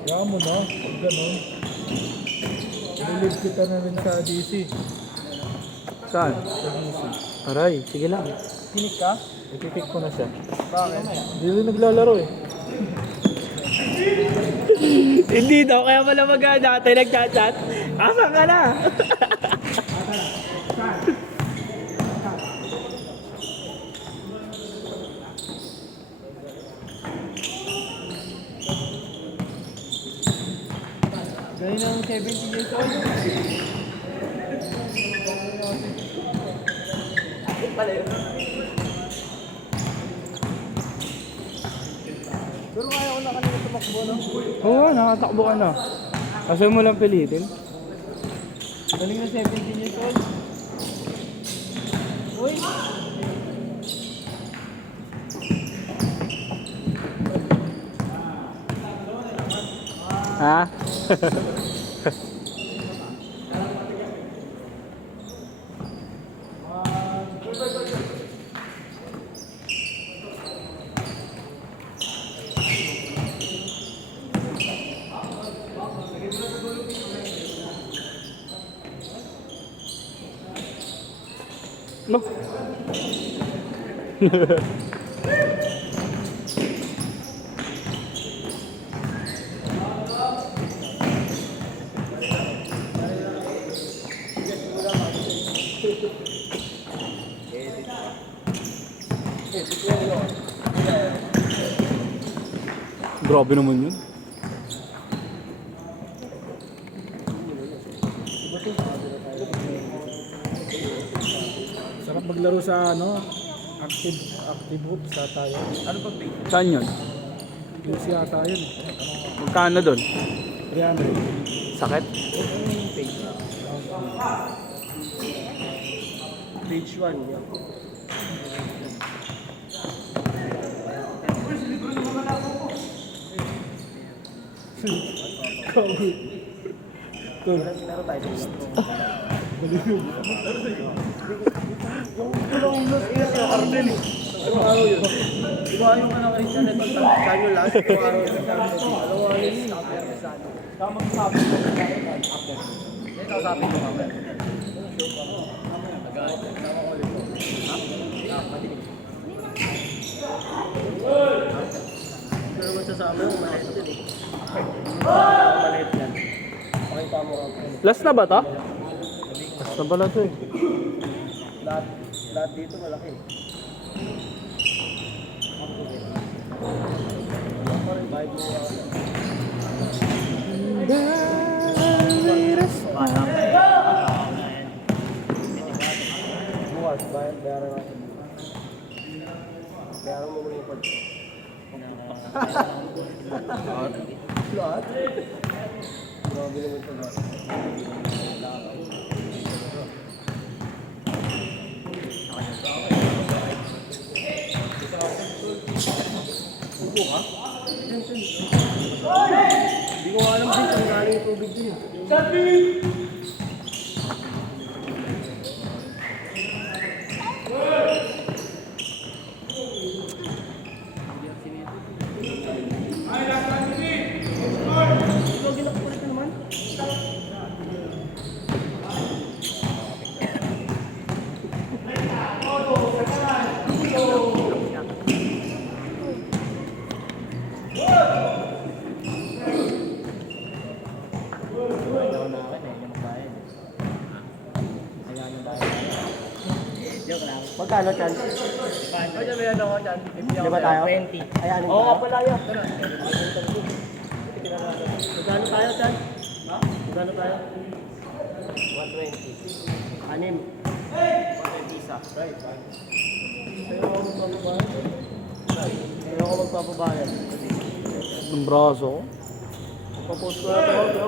Kaya mo na, pag gano'n. Nilib kita na rin sa DC. Saan? Sa DC. Aray, sige lang. Kinik ka? Ipipick ko na siya. Bakit? Hindi rin naglalaro eh. Hindi daw, kaya pala dati nagchat-chat. Asan ka na? Ganyan ang 17 years old. Pala yun. Pero kaya ko na kanina tumakbo, no? Oo, nakatakbo ka na. Kasi mo lang pilitin. Galing na 17 years old. Uy! Ha? No. Grabe naman yun. Sarap maglaro sa ano, active hoop sa tayo. Ano ba big? Saan yun? Yung yata yun. Magkano doon? 300. Sakit? Page 1. Yeah. Laro tayo. Yung loss is yung Arden eh. Yung araw yun. Diba yung ano kayo siya neto sa kanyo last? Yung araw yun. Alawa yun. Kama magsabi ko na tayo. Yan ang sabi ko kami. Pero magsasama yung maliit din eh. Maliit yan. Pakita mo ako. Last na ba to? Last na pala to eh. Lahat dito malaki. Parang vibe mo bukas, bayaran natin. Bayaran mo muna yung pag... Lahat? Grabe naman ito lahat. Upo ka? Hindi ko alam din kung galing yung tubig din. Magkano chan? Magkano ba yan ako chan? Di ba tayo? 20. Ayan. Oo nga pala yun. Magkano tayo chan? Magkano tayo? 120. Anim. 120 isa. Right. Ayaw ako magpapabayan. Ayaw ako magpapabayan. Ang braso ko. Papost ko na ito, bro.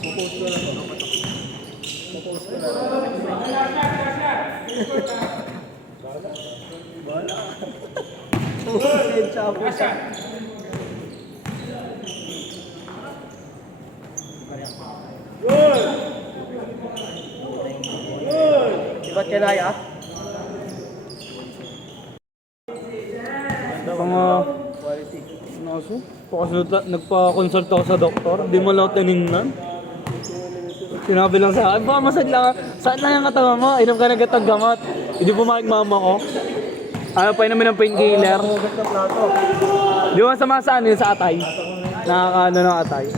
Papost ko na ito. Papost ko na ito. Bala. Pasensya po siya. Iba't kanaya? Mga Nagpa-consult ako sa doktor, di mo lang tinignan. Sinabi lang sa akin, baka masad lang, saan lang yung katawan mo? Inom ka ng gatang gamot. Hindi pumayag mama ko. Ayaw pa inumin ng painkiller. Hugas na plato. Di ba sama sa ano yun, sa atay? Nakakaano ng atay.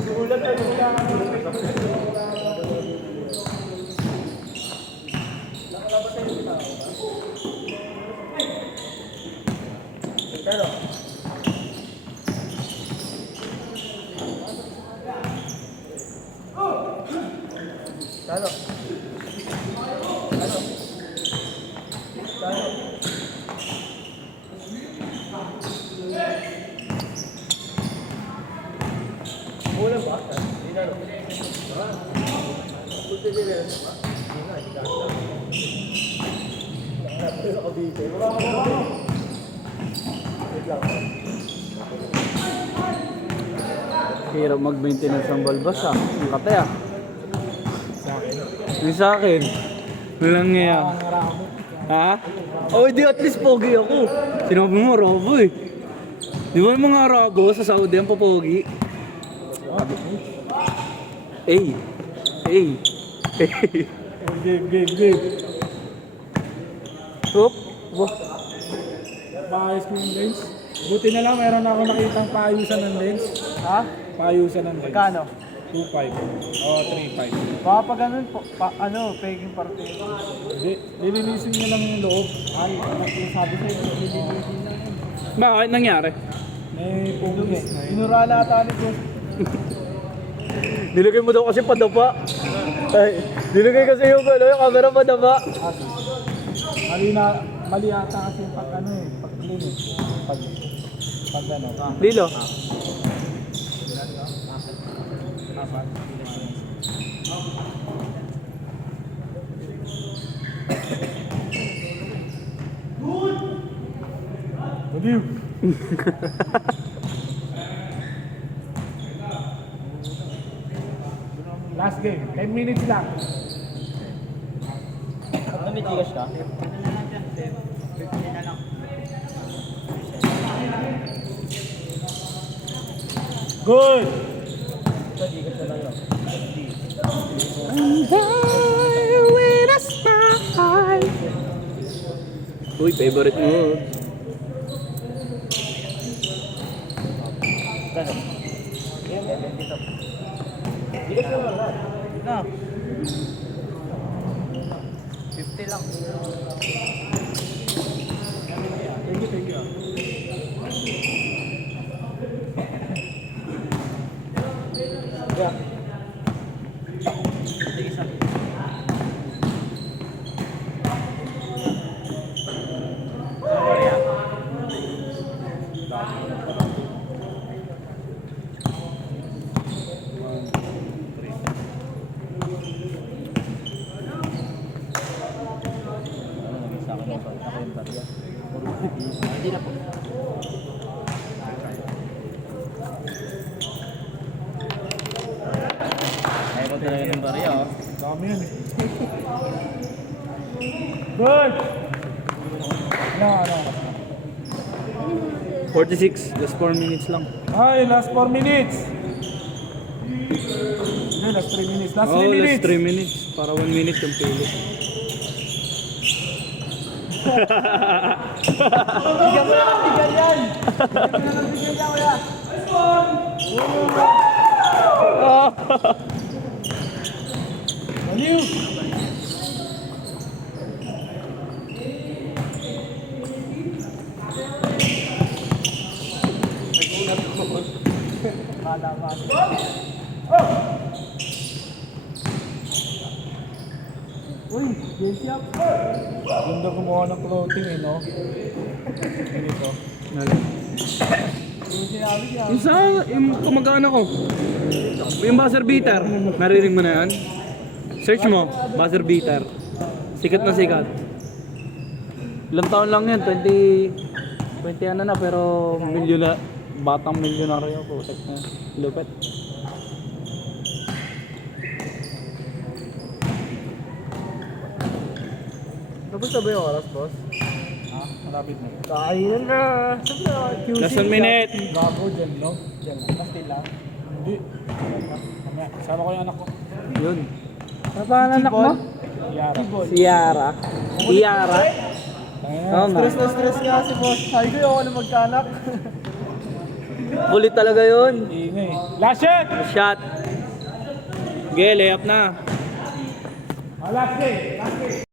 Talo. Ulam ba? Hindi na. Punta nila. Hirap mag-maintenance ng balbas ah. Ang kate ah. Yung sa akin. Walang nga. Ha? Oh, di at least pogi ako. Sinabi mo, Robo eh. Di ba yung mga Robo sa Saudi ang papogi? Hey. Hey. Hey. Game. Oop. Wah. Maayos ko yung lens. Buti na lang, meron ako nakitang paayusan ng lens. Ha? Paayusan ng lens. Magkano? 2.5 o 3.5. Baka pa ganun po, peking parte. Hindi, nilinisin niya lang yung loob. Ay, sabi sa'yo, nililisin lang yun. Bakit nangyari? May pugi. Inura na ata ni Boss. Nilagay mo daw kasi padapa. Ay, nilagay kasi yung camera padapa. Mali ata kasi pag ano eh, pag clean eh. Pag ano. Lilo. Baliw! Last game, 10 minutes lang. Ano may tigas ka? Good! Uy, favorite mo. Tigas ka lang lahat. Na. 50 lang. Thank you. Yeah. Tigas lang. Hindi na po. Ayaw ko talaga ng barya, oh. Dami yan eh. Good! Ano? 46, just 4 minutes lang. Ay, last 4 minutes! Hindi, last 3 minutes. Last 3 Oh, minutes! last 3 minutes. Para 1 minute yung pili. Bigyan mo na ng bigyan yan! Bigyan mo na ng bigyan yan, kuya! Baliw! Uy, Jesse up! Ganda gumawa ng clothing eh, no? Ganito. Yung sinabi siya. Yung sa, yung kamag-anak ko. Yung buzzer beater. Narinig mo na yan? Search mo, buzzer beater. Sikat na sikat. Ilang taon lang yan, 20 ano na, pero batang milyonaryo po. Lupet. Tapos na ba yung oras, boss? Malapit na. Kainan na. Sabi na, QC. Last 1 minute. Gago, dyan lang. Pastila. Hindi. Mamaya, sama ko yung anak ko. Yun. Paano anak mo? Yara. Si Yara. Si Yara. Tama. Stress nga si boss. Sabi ko, ako na magkaanak. Kulit talaga yun. Ingay. Last shot! Shot. Okay, layup na. Last game.